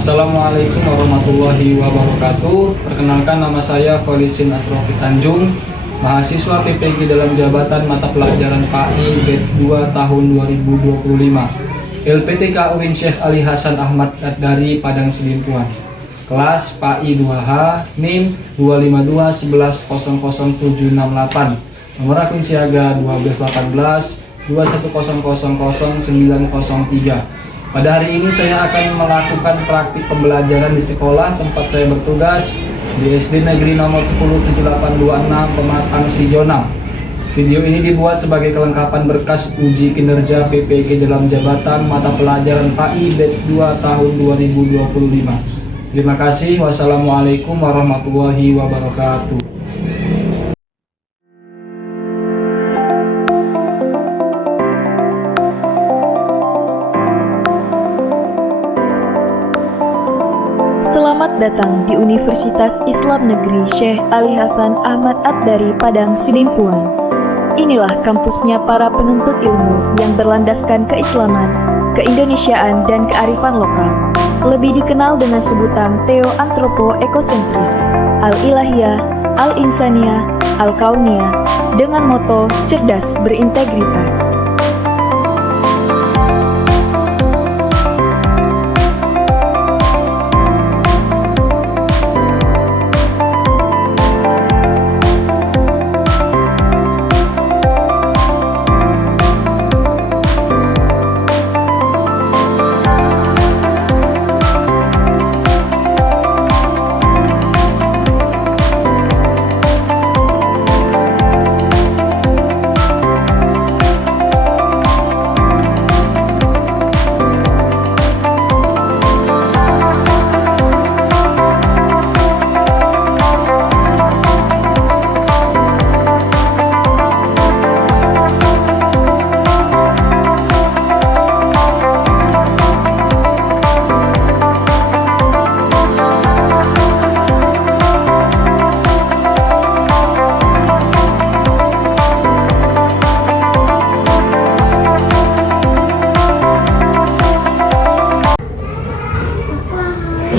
Assalamualaikum warahmatullahi wabarakatuh. Perkenalkan, nama saya Kholisin Asrofi Tanjung, mahasiswa PPG dalam jabatan mata pelajaran PAI batch 2 tahun 2025, LPTK UIN Syekh Ali Hasan Ahmad dari Padang Sidimpuan. Kelas PAI 2H, NIM 25211000768, nomor akun siaga 1218 210000903. Pada hari ini saya akan melakukan praktik pembelajaran di sekolah tempat saya bertugas di SD Negeri nomor 107826 Pematang Sijonang. Video ini dibuat sebagai kelengkapan berkas uji kinerja PPG dalam jabatan mata pelajaran PAI batch 2 tahun 2025. Terima kasih. Wassalamualaikum warahmatullahi wabarakatuh. Selamat datang di Universitas Islam Negeri Syekh Ali Hasan Ahmad dari Padang Sidimpuan. Inilah kampusnya para penuntut ilmu yang berlandaskan keislaman, keindonesiaan, dan kearifan lokal. Lebih dikenal dengan sebutan Theo-Antropo-Ekosentris, Al-Ilahiyah, Al-Insaniyah, Al-Kauniyah, dengan moto cerdas berintegritas.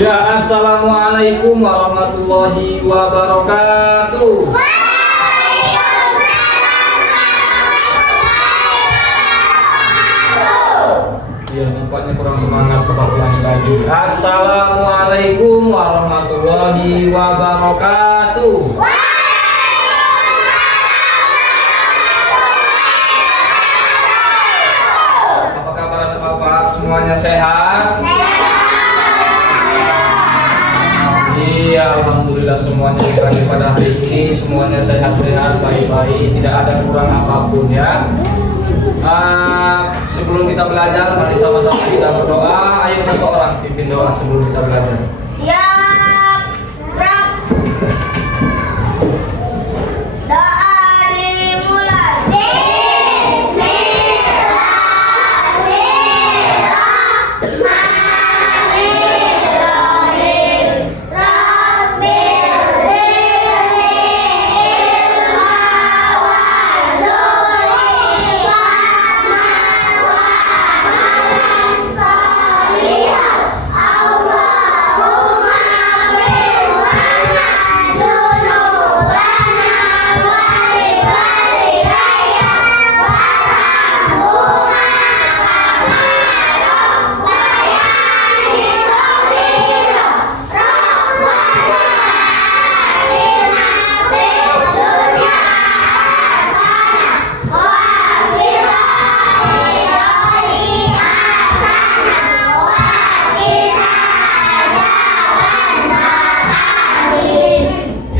Ya, assalamualaikum warahmatullahi wabarakatuh. Ya, nampaknya kurang semangat kebablasan lagi. Assalamualaikum warahmatullahi wabarakatuh. Apa kabar anak-anak? Semuanya sehat? Iya, alhamdulillah semuanya hadir pada hari ini, semuanya sehat-sehat, baik-baik, tidak ada kurang apapun ya. Sebelum kita belajar, mari sama-sama kita berdoa. Ayo satu orang pimpin doa sebelum kita belajar. Siap, gerak. Doa dimulai.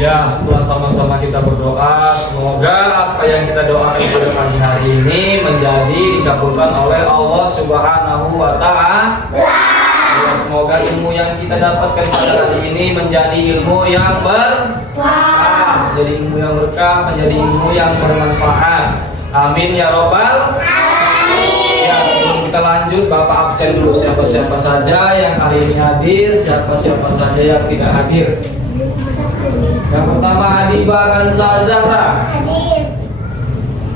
Ya, setelah sama-sama kita berdoa, semoga apa yang kita doakan pada pagi hari ini menjadi dikabulkan oleh Allah Subhanahu wa Ta'ala. Ya, semoga ilmu yang kita dapatkan pada hari ini menjadi ilmu yang berkah, menjadi ilmu yang berkah, menjadi ilmu yang bermanfaat. Amin ya robbal alamin. Ya, sebelum kita lanjut, Bapak absen dulu siapa-siapa saja yang hari ini hadir, siapa-siapa saja yang tidak hadir. Yang pertama, Adibah Kanza Zahra,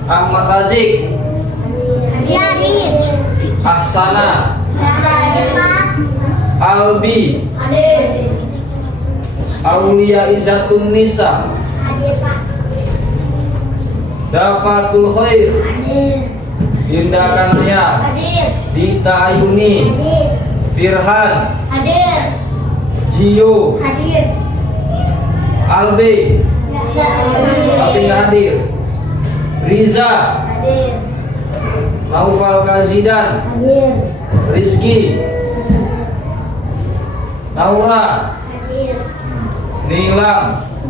Ahmad Razik, Hadir. Ahsana, Albi. Hadir. Aulia Izzatun Nisa. Hadir Pak. Dafatul Khair. Hadir. Dinda Kanaya. Hadir. Dita Ayuni. Hadir. Firhan. Hadir. Jio. Hadir. Albi. Tapi nggak hadir. Riza. Hadir. Naufal Kazidan. Hadir. Rizky. Naura. Hadir. Nilam.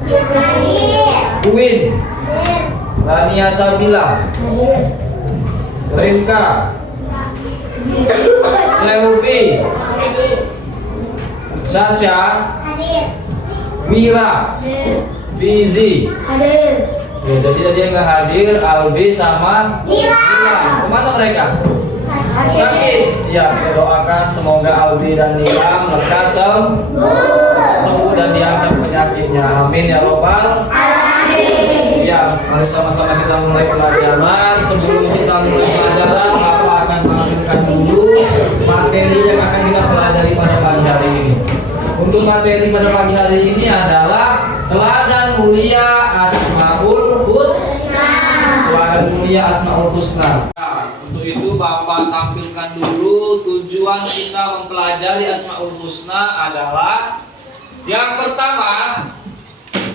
Hadir. Queen. Hadir. Rania Sabila. Hadir. Rinka. Selvi. Hadir. Sasha. Hadir. Mira. Hadir. Fizi. Hadir. Ya, jadi tadi yang nggak hadir Albi sama Mila. Kemana mereka? Hadir. Sakit. Ya, kita doakan semoga Albi dan Nilam lekas sembuh dan diangkat penyakitnya. Amin ya robbal. Ya, mari sama-sama kita mulai pelajaran. Sebelum kita mulai pelajaran, Bapak akan mengambilkan dulu materi yang akan kita pelajari pada pagi hari ini. Untuk materi pada pagi hari ini adalah teladan mulia Asmaul Husna. Teladan mulia Asmaul Husna. Nah, untuk itu Bapak tampilkan dulu tujuan kita mempelajari Asmaul Husna adalah yang pertama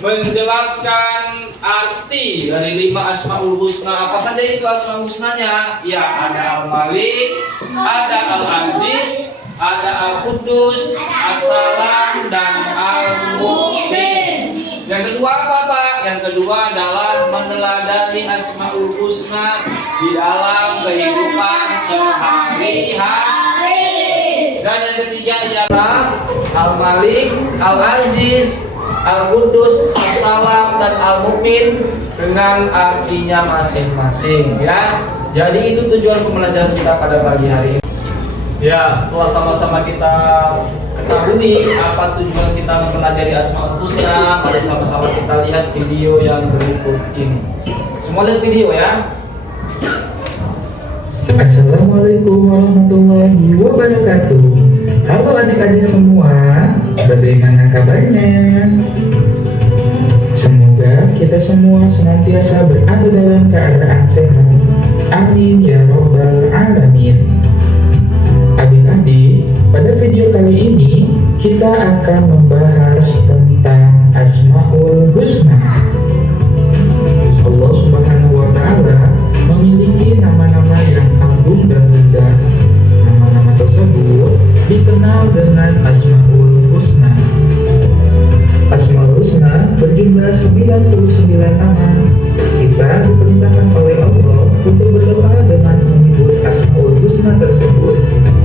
menjelaskan arti dari 5 Asmaul Husna. Apa saja itu Asmaul Husnanya? Ya, ada Al-Malik, ada Al-Aziz, ada Al-Quddus, As-Salam, dan Al-Mu'min. Yang kedua apa Pak? Yang kedua adalah meneladani Asmaul Husna di dalam kehidupan sehari-hari. Dan yang ketiga ialah Al-Malik, Al-Aziz, Al-Quddus, As-Salam, dan Al-Mu'min dengan artinya masing-masing ya. Jadi itu tujuan pembelajaran kita pada pagi hari ini. Ya, setelah sama-sama kita ketahui apa tujuan kita mempelajari Asmaul Husna, mari sama-sama kita lihat video yang berikut ini. Semua lihat video ya. Assalamualaikum warahmatullahi wabarakatuh. Halo adik-adik semua, bagaimana kabarnya? Semoga kita semua senantiasa berada dalam keadaan sehat. Amin ya robbal alamin. Adik-adik, pada video kali ini kita akan membahas tentang Asmaul Husna. Allah Subhanahu wa Ta'ala memiliki nama-nama yang agung dan indah. Nama-nama tersebut dikenal dengan Asmaul Husna. Asmaul Husna berjumlah 99 nama. Kita diperintahkan oleh Allah untuk berdoa dengan menyebut Asmaul Husna tersebut.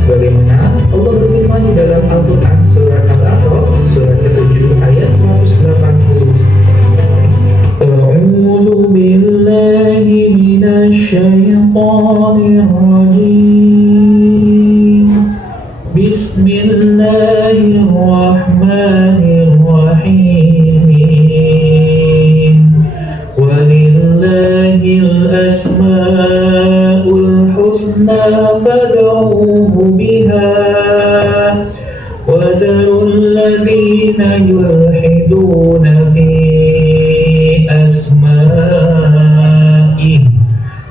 Sebagaimana Allah berfirman di dalam Al-Quran surat Al-A'raf surat ke-7 ayat 180. A'udzu billahi minasy syaithanir rajim. Bismillahirrahmanirrahim. Walillahil asmaul husna fad'uhu biha wa dharul ladzina yulhiduna fi asma'i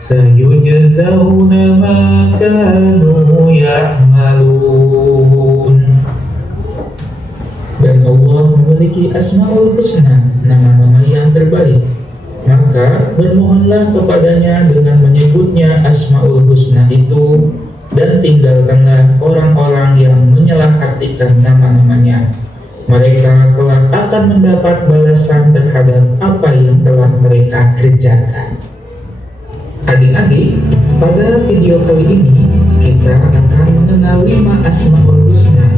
sayujzauna ma kanu ya'malun. Dan Allah memiliki Asmaul Husna, nama-nama yang terbaik. Maka bermohonlah kepadanya dengan menyebutnya Asmaul Husna itu, dan tinggalkanlah orang-orang yang menyalahartikan nama-namanya. Mereka kelak akan mendapat balasan terhadap apa yang telah mereka kerjakan. Adik-adik, pada video kali ini kita akan mengenal 5 Asmaul Husna,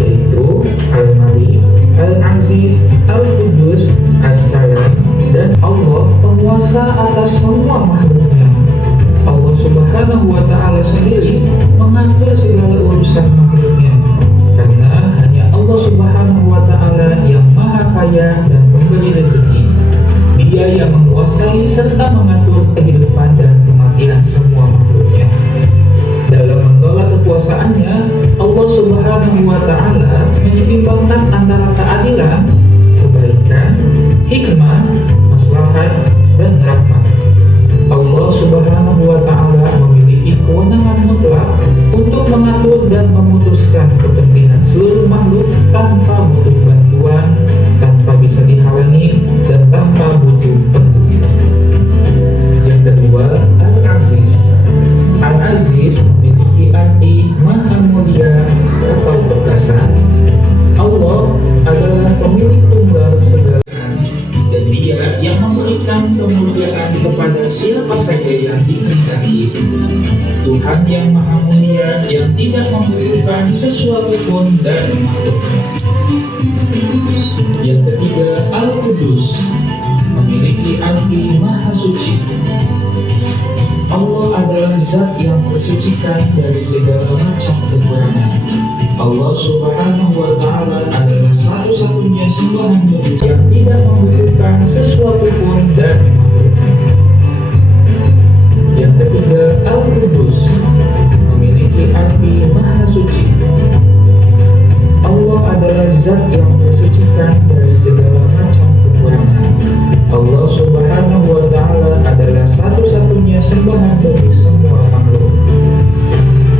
yaitu Al-Malik, Al-Aziz, Al-Quddus, As-Salam, dan Allah penguasa atas semua makhluknya. Allah Subhanahu wa Ta'ala sendiri mengatur segala urusan makhluknya, karena hanya Allah Subhanahu wa Ta'ala yang maha kaya dan pemberi rezeki. Dia yang menguasai serta mengatur kehidupan dan kematian semua makhluknya. Dalam mengelola kekuasaannya, Allah Subhanahu Subhanahu wa Ta'ala menyeimbangkan antara keadilan, kebaikan, hikmah, maslahat, dan rahmat. Allah Subhanahu wa Ta'ala memiliki kewenangan mutlak untuk mengatur dan memutuskan kepentingan seluruh makhluk tanpa butuh bantuan, tanpa bisa dihalangi, dan tanpa butuh penghentian. Yang kedua, Al-Aziz. Al-Aziz memiliki arti maha mulia atau perkasa. Allah adalah pemilik tunggal segala, dan Dia yang memberikan kemuliaan kepada siapa saja yang dikehendaki. Tuhan yang maha mulia yang tidak membutuhkan sesuatu pun dari makhluknya. Yang ketiga, Al-Qudus memiliki arti maha suci. Allah adalah zat yang tersucikan dari segala macam kekurangan. Allah Subhanahu wa Ta'ala adalah satu-satunya sembahan yang tidak membutuhkan sesuatu pun dari makhluknya. Yang ketiga, Al-Qudus memiliki arti maha suci. Allah adalah zat yang tersucikan dari segala macam kekurangan. Allah Subhanahu wa Ta'ala adalah satu-satunya sembahan bagi semua makhluk.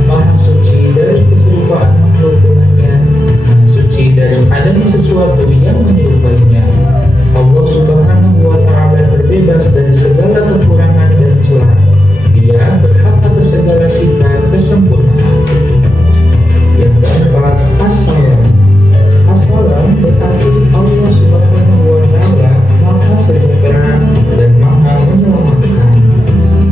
Maha suci dari keserupaan makhluk dengannya, maha suci dari adanya sesuatu yang menyerupainya. Allah Subhanahu wa Ta'ala terbebas dari segala kekurangan dan celah. Dia berhak atas segala sifat kesempurnaan. Yang keempat, As-Salam. As-Salam berarti Allah Subhanahu wa Ta'ala maha sejahtera dan maha menyelamatkan.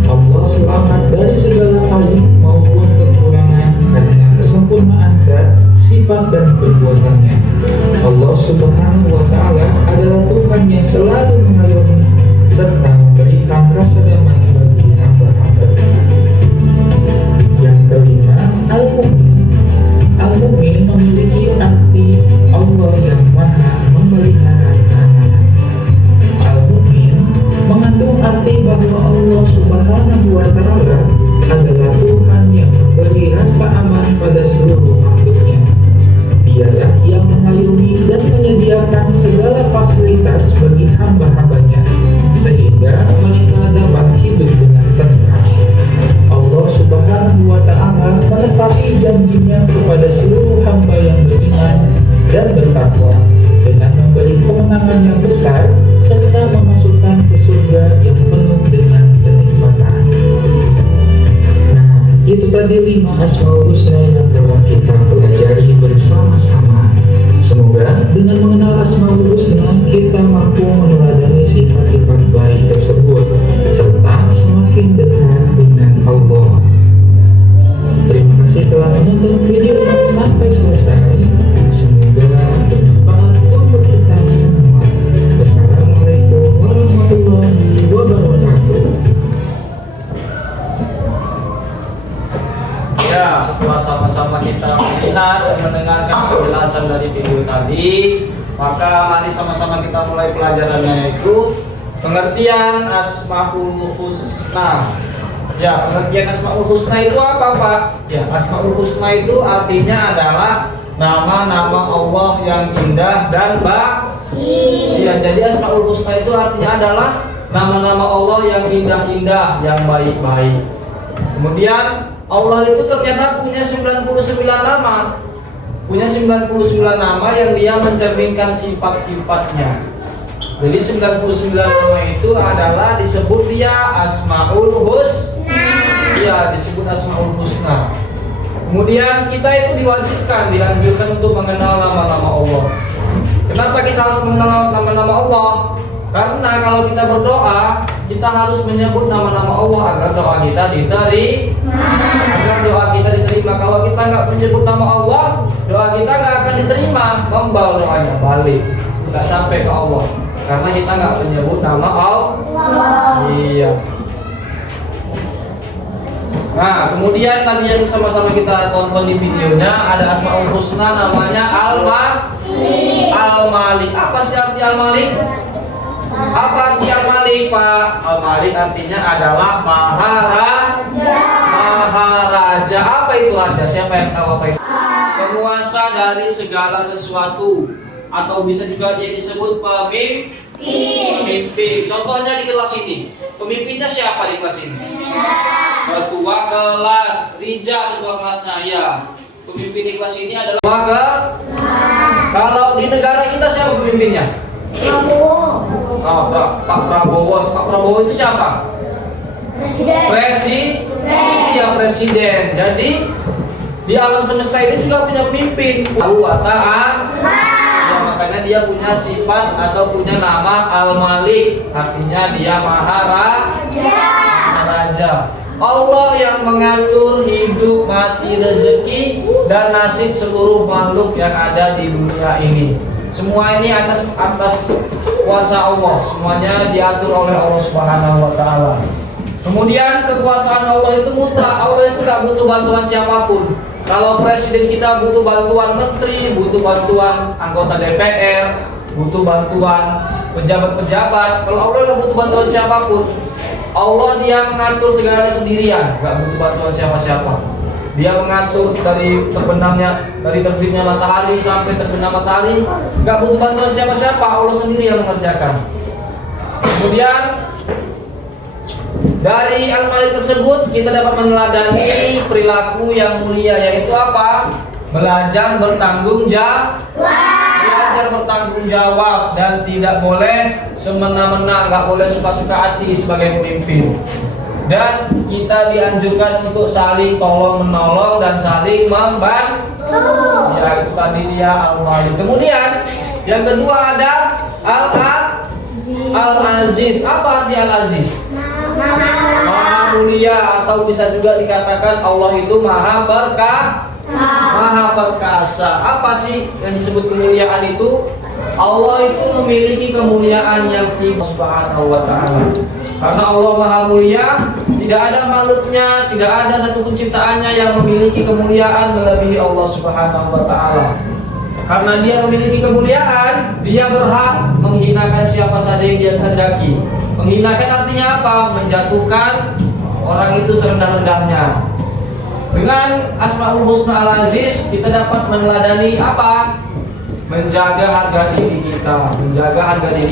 Allah selamat dari segala aib maupun kekurangan karena kesempurnaan zat, sifat dan perbuatannya. Allah Subhanahu wa Ta'ala adalah Tuhan yang selalu mengayomi serta memberikan rasa damai bagi hamba-hamba-Nya. Yang kelima, Al-Mu'min. Al-Mu'min memiliki arti Allah yang maha memelihara keamanan. Al-Mu'min mengandung arti bahwa Allah Subhanahu wa Ta'ala adalah Tuhan yang memberi rasa aman pada seluruh makhluknya. Dialah yang mengayomi dan menyediakan segala fasilitas bagi hamba-hambanya sehingga mereka dapat hidup dengan tenang. Allah Subhanahu wa Ta'ala menepati janjinya kepada seluruh hamba yang beriman dan bertakwa dengan memberi kemenangan yang besar serta memasukkan ke surga yang penuh dengan kenikmatan. Nah, itu tadi 5 Asmaul Husna yang telah kita pelajari bersama-sama. Semoga dengan mengenal Asmaul Husna kita mampu meneladani sifat-sifat baik tersebut serta semakin dekat dengan Allah. Terima kasih telah menonton video sampai selesai. Semoga bermanfaat untuk kita semua. Wassalamualaikum warahmatullahi wabarakatuh. Ya, setelah sama-sama kita melihat dan mendengarkan penjelasan dari video tadi, maka mari sama-sama kita mulai pelajarannya, yaitu pengertian Asmaul Husna. Ya, pengertian Asmaul Husna itu apa, Pak? Ya, Asmaul Husna itu artinya adalah nama-nama Allah yang indah dan baik. Ya, jadi Asmaul Husna itu artinya adalah nama-nama Allah yang indah-indah, yang baik-baik. Kemudian Allah itu ternyata punya 99 nama. Punya 99 nama yang dia mencerminkan sifat-sifatnya. Jadi 99 nama itu adalah disebut dia Asmaul Husna. Iya, disebut Asmaul Husna. Kemudian kita itu dianjurkan untuk mengenal nama-nama Allah. Kenapa kita harus mengenal nama-nama Allah? Karena kalau kita berdoa, kita harus menyebut nama-nama Allah agar doa kita diterima. Agar doa kita diterima. Kalau kita nggak menyebut nama Allah, doa kita nggak akan diterima. Membal doanya balik, nggak sampai ke Allah. Karena kita nggak menyebut nama Allah. Iya. Nah, kemudian tadi yang sama-sama kita tonton di videonya ada Asmaul Husna namanya Al-Malik. Apa sih arti Al-Malik? Apa arti Al-Malik, Pak? Al-Malik artinya adalah maharaja. Maharaja. Apa itu raja? Siapa yang tahu apa itu? Yang penguasa dari segala sesuatu, atau bisa juga dia disebut pemimpin. Contohnya di kelas ini, pemimpinnya siapa di kelas ini? Ketua kelas, Rija ketua kelasnya ya. Pemimpin di kelas ini adalah Kalau di negara kita siapa pemimpinnya? Pak Prabowo. Pak Prabowo itu siapa? Presiden. Iya, presiden. Jadi di alam semesta ini juga punya pemimpin. Allah Ta'ala. Ya, makanya dia punya sifat atau punya nama Al-Malik. Artinya dia Maharaja. Allah yang mengatur hidup, mati, rezeki, dan nasib seluruh makhluk yang ada di dunia ini. Semua ini atas kuasa Allah. Semuanya diatur oleh Allah Subhanahu wa Ta'ala. Kemudian kekuasaan Allah itu mutlak. Allah itu gak butuh bantuan siapapun. Kalau presiden kita butuh bantuan menteri, butuh bantuan anggota DPR, butuh bantuan pejabat-pejabat. Kalau Allah gak butuh bantuan siapapun. Allah dia mengatur segalanya sendirian, gak butuh bantuan siapa-siapa. Dia mengatur dari terbitnya matahari sampai terbenam matahari, gak butuh bantuan siapa-siapa. Allah sendiri yang mengerjakan. Kemudian dari Al-Malik tersebut kita dapat meneladani perilaku yang mulia, yaitu apa? Belajar bertanggung jawab dan tidak boleh semena-mena, nggak boleh suka-suka hati sebagai pemimpin. Dan kita dianjurkan untuk saling tolong menolong dan saling membantu. Ya, itu tadi dia Al-Malik. Kemudian yang kedua ada Al-Aziz. Apa arti Al-Aziz? Maha mulia, atau bisa juga dikatakan Allah itu maha perkasa. Apa sih yang disebut kemuliaan itu? Allah itu memiliki kemuliaan yang tinggi Subhanahu wa Ta'ala. Karena Allah maha mulia, tidak ada makhluknya, tidak ada satu penciptaannya yang memiliki kemuliaan melebihi Allah Subhanahu wa Ta'ala. Karena dia memiliki kemuliaan, dia berhak menghinakan siapa saja yang dia kehendaki. Menghinakan artinya apa? Menjatuhkan orang itu serendah-rendahnya. Dengan Asmaul Husna Al-Aziz kita dapat meneladani apa? Menjaga harga diri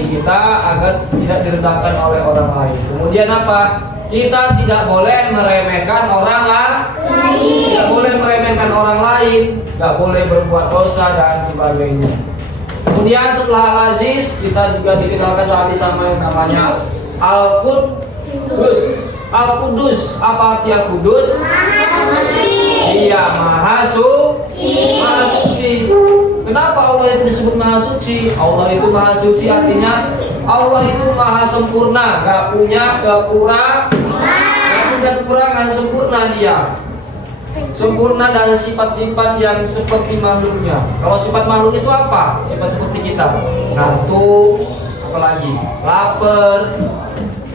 kita, agar tidak direndahkan oleh orang lain. Kemudian apa? Kita tidak boleh meremehkan orang lain, nggak boleh berbuat dosa dan sebagainya. Kemudian setelah Al-Aziz kita juga dikenalkan tadi sama yang namanya Al-Qudus. Apa arti Al-Qudus? Iya, maha suci. Kenapa Allah itu disebut maha suci? Allah itu maha suci artinya Allah itu maha sempurna, gak punya kekurangan, sempurna dia. Sempurna dari sifat-sifat yang seperti makhluknya. Kalau sifat makhluk itu apa? Sifat seperti kita. Ngantuk, apalagi lapar,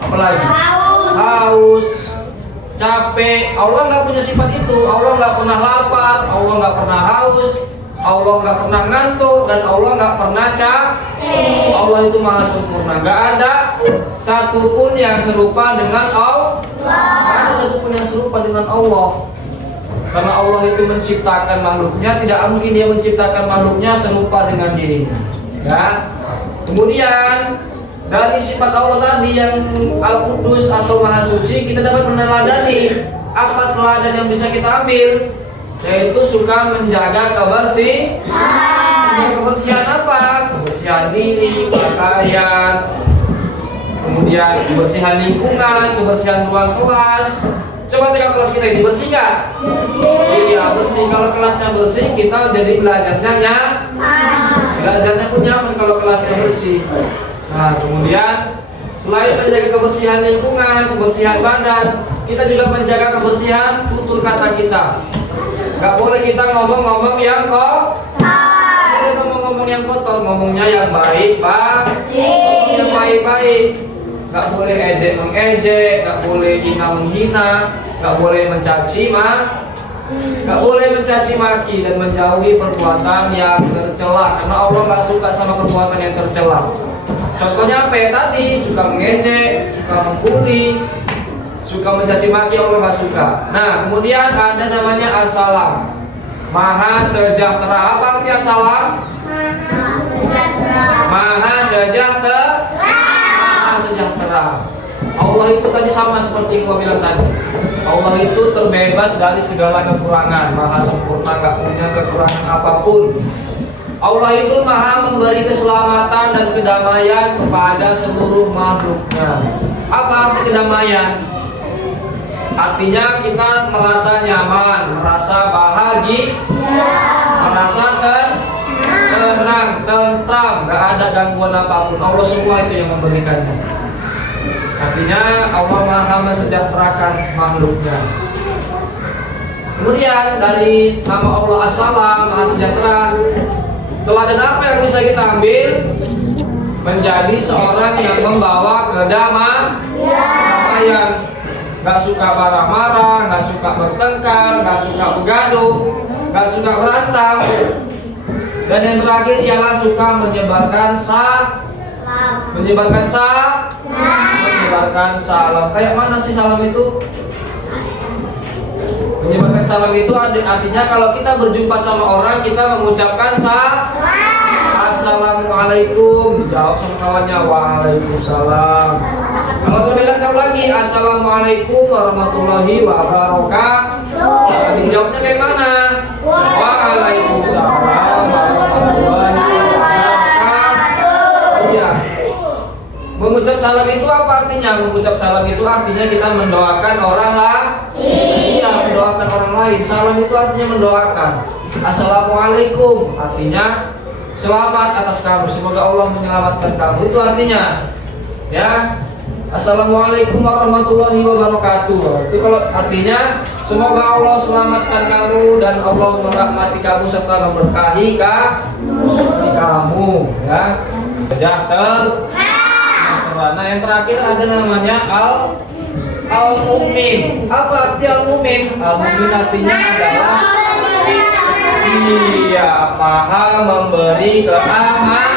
apalagi haus, capek. Allah nggak punya sifat itu. Allah nggak pernah lapar, Allah nggak pernah haus, Allah nggak pernah ngantuk, dan Allah nggak pernah capek. Allah itu maha sempurna. Nggak ada satupun yang serupa dengan Allah. Nggak ada satupun yang serupa dengan Allah. Karena Allah itu menciptakan makhluknya, tidak mungkin dia menciptakan makhluknya serupa dengan dirinya. Ya. Kemudian dari sifat Allah tadi yang Al-Qudus atau Maha Suci, kita dapat meneladani apa teladan yang bisa kita ambil, yaitu suka menjaga kebersihan. Kebersihan apa? Kebersihan diri, pakaian, kemudian kebersihan lingkungan, kebersihan ruang kelas. Coba tengok kelas kita ini bersih nggak? Iya, bersih. Kalau kelasnya bersih, kita jadi belajarnya pun nyaman kalau kelasnya bersih. Nah, kemudian selain menjaga kebersihan lingkungan, kebersihan badan, kita juga menjaga kebersihan tutur kata kita. Gak boleh kita ngomong-ngomong yang kotor. Kita ngomong-ngomong yang kotor, ngomongnya yang baik-baik. Gak boleh ejek mengejek, gak boleh hina menghina, gak boleh mencaci maki dan menjauhi perbuatan yang tercela. Karena Allah gak suka sama perbuatan yang tercela. Contohnya apa ya tadi? Suka mengejek, suka membuli, suka mencaci maki, Allah gak suka. Nah, kemudian ada namanya as-salam. Maha sejahtera. Apa artinya salam? Maha sejahtera. Maha sejahtera. Allah itu tadi sama seperti yang gua bilang tadi. Allah itu terbebas dari segala kekurangan, maha sempurna, gak punya kekurangan apapun. Allah itu maha memberi keselamatan dan kedamaian kepada seluruh makhluknya. Apa arti kedamaian? Artinya kita merasa nyaman, merasa bahagia, merasa tenang, tentram, gak ada gangguan apapun. Allah semua itu yang memberikannya. Artinya Allah maha mensejahterakan makhluknya. Kemudian dari nama Allah As-Salam, maha sejahtera, teladan apa yang bisa kita ambil? Menjadi seorang yang membawa kedamaian, gak suka marah-marah, gak suka bertengkar, gak suka bergaduh, gak suka berantem. Dan yang terakhir ialah suka menyebarkan salam. Kayak mana sih salam itu? Menyebarkan salam itu artinya kalau kita berjumpa sama orang, kita mengucapkan Assalamualaikum, dijawab sama kawannya Waalaikumsalam. Kalau lebih lengkap lagi, Assalamualaikum warahmatullahi wabarakatuh, dijawabnya kayak mana? Waalaikumsalam warahmatullahi wabarakatuh. Iya. Mengucap salam itu apa artinya? Mengucap salam itu artinya kita mendoakan orang lain. Iya, mendoakan orang lain. Salam itu artinya mendoakan. Assalamualaikum artinya selamat atas kamu, semoga Allah menyelamatkan kamu. Itu artinya, ya. Assalamualaikum warahmatullahi wabarakatuh. Itu kalau artinya semoga Allah selamatkan kamu dan Allah merahmati kamu serta memberkahi kamu, ya. Sejahtera. Nah, yang terakhir ada namanya Al-Mu'min. Apa arti Al-Mu'min? Al-Mu'min artinya adalah maha memberi keamanan.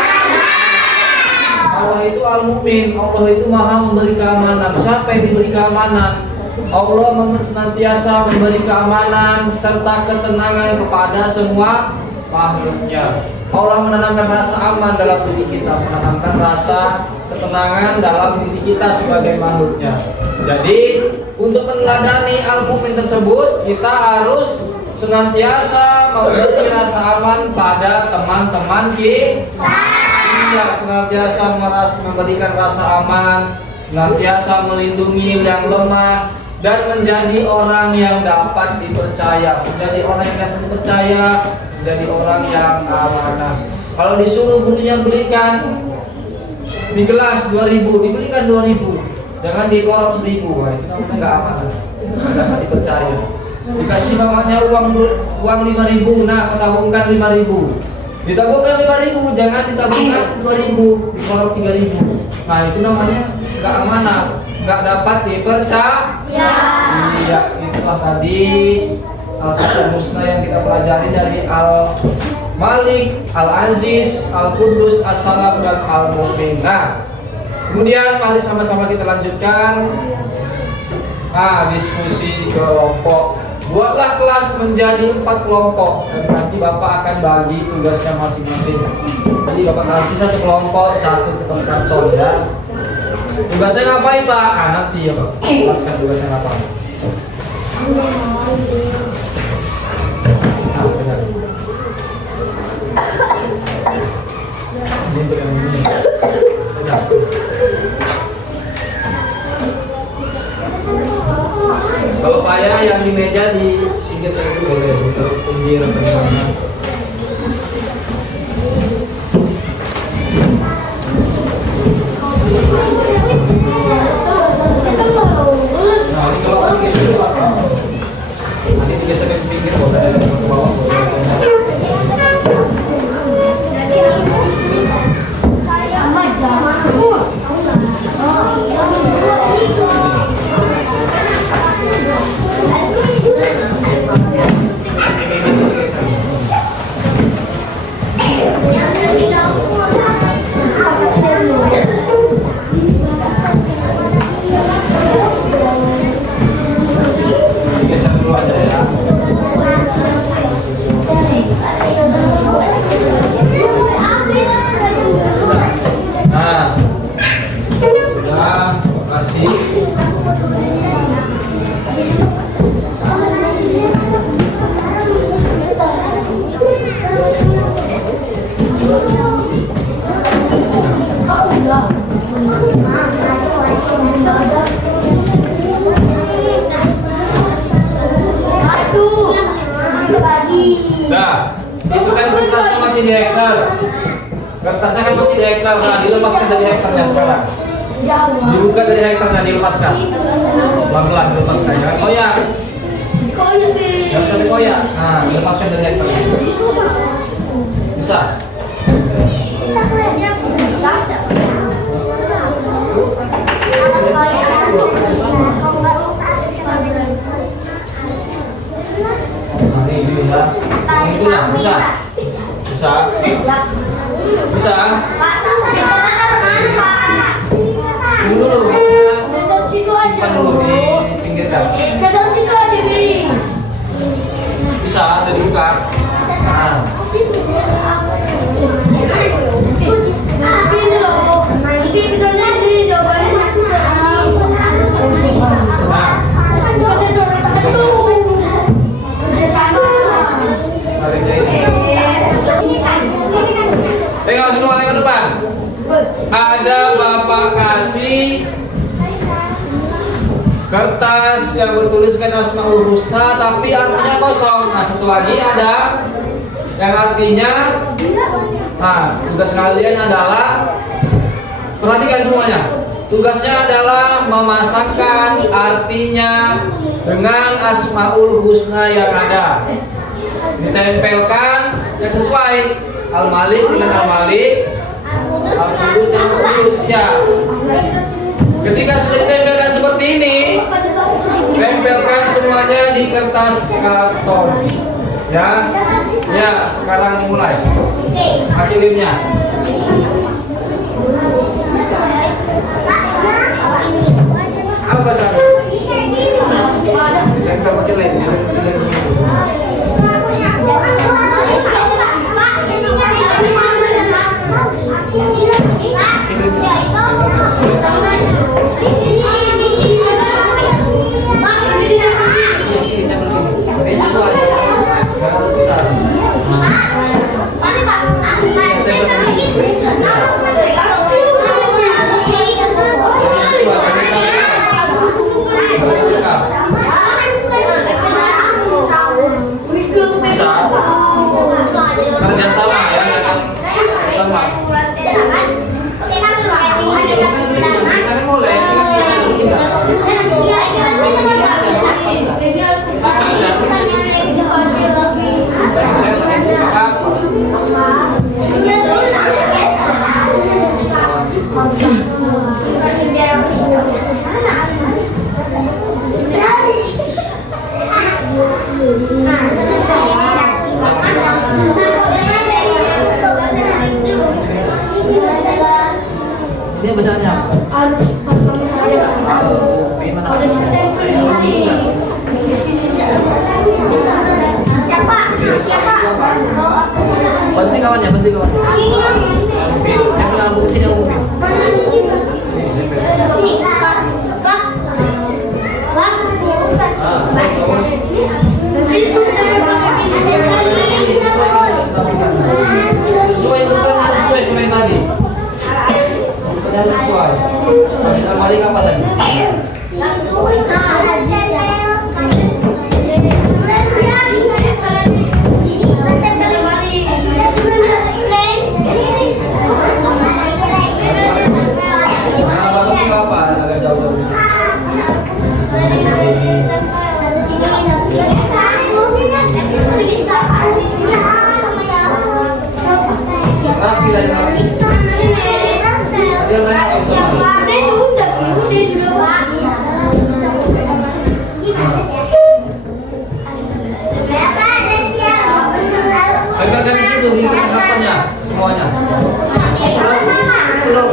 Allah itu Al-Mu'min. Allah itu maha memberi keamanan. Siapa yang diberi keamanan? Allah senantiasa memberi keamanan serta ketenangan kepada semua makhluknya. Allah menanamkan rasa aman dalam diri kita, menanamkan rasa ketenangan dalam diri kita sebagai makhluknya. Jadi untuk meneladani Al-Mu'min tersebut, kita harus senantiasa memberi rasa aman pada teman-teman kita, senantiasa memberikan rasa aman, senantiasa melindungi yang lemah, dan menjadi orang yang dapat dipercaya, menjadi orang yang dapat dipercaya, menjadi orang yang amanah. Kalau disuruh gurunya belikan di gelas 2.000, dibelikan 2.000, jangan dikorop 1.000. Wah, itu namanya nggak amanah, nggak dapat dipercaya. Dikasih bapaknya uang 5.000, nah tabungkan 5.000, ditabungkan 5.000, jangan ditabungkan 2.000, dikorop 3.000. Nah itu namanya nggak amanah, nggak dapat dipercaya. Iya, itulah tadi Al-Asmaul Husna yang kita pelajari dari Al-Malik, Al-Aziz, Al-Qudus, As-Salam, dan Al-Mu'min. Nah, kemudian mari sama-sama kita lanjutkan diskusi kelompok. Buatlah kelas menjadi 4 kelompok dan nanti Bapak akan bagi tugasnya masing-masing. Jadi Bapak kasih satu kelompok, satu kertas karton, ya. Tugasnya ngapain, Pak? Nanti ya, Pak. Jelaskan tugasnya ngapain. Benar. Ini untuk yang ini. Benar. Kalau payah yang di meja disingkirkan itu boleh, ditaruh pinggir atau mana. Nah, ini kalau lagi geser itu apa? Nanti digeser ke pinggir boleh, ke bawah boleh. hacker. Kertasnya kan pasti di hacker. Nah, dilepaskan dari hackernya sekarang. Dibuka dari hackernya, dilepaskan. Pelan-pelan dilepaskan. Jangan koyak. Jangan sampai koyak. Nah, dilepaskan dari hackernya. Bisa. Nah, ini ya. Itu lah, bisa. Bisa. Bisa. Tunggu dulu. Simpan dulu di pinggir kan. Bisa, udah dibuka. Nah. Tengok semua, tengok depan. Ada bapak kasih kertas yang bertuliskan Asmaul Husna tapi artinya kosong. Nah, satu lagi ada yang artinya, nah, tugas kalian adalah, perhatikan semuanya. Tugasnya adalah memasangkan artinya dengan Asmaul Husna yang ada. Ditempelkan yang sesuai. Al-Malik dengan Al-Malik, Al-Qudus dengan Qudus, ya. Ketika sudah ditempelkan seperti ini, tempelkan semuanya di kertas karton. Ya, ya. Sekarang dimulai. Akhirnya. Apa bahasa? Yang pakai lain. Kerjasama ya, sama. Kita kan mulai. Ini besarnya. Bantu kawannya, bantu kawannya. Yang kenal buku sini yang mobil. Sesuai urutannya, sesuai dengan tadi. Harus sesuai. Habis Al-Malik apa lagi? Tempelkan di situ di kertas kartonnya semuanya. Belum.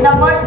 Dapat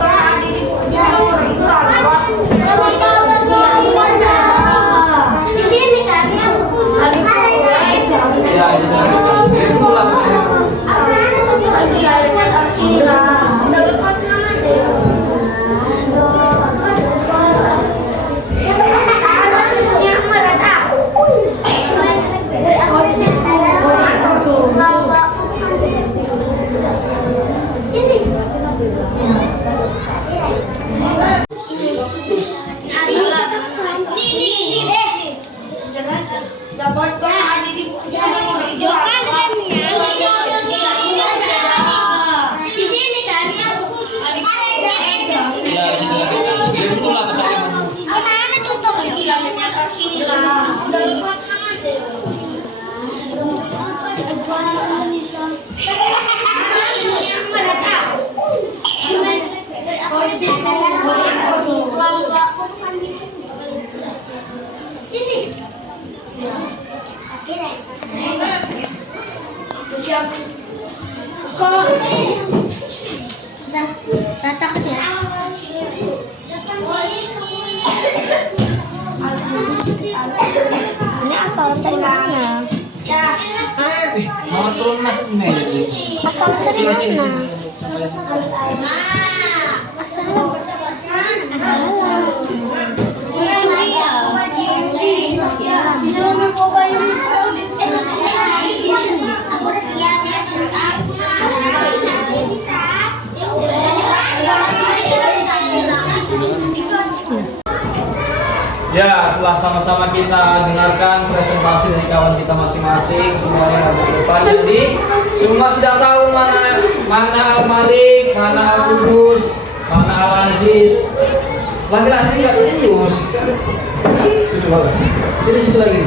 Ini asalnya dari mana? Mau turun masuk nih. Asalnya dari mana? Ya, telah sama-sama kita dengarkan presentasi dari kawan kita masing-masing. Semuanya ada di depan. Jadi semua sudah tahu mana Al-Malik, mana Al-Qudus, mana Al-Aziz. Laki-laki nggak serius. Itu coba. Jadi situ lagi.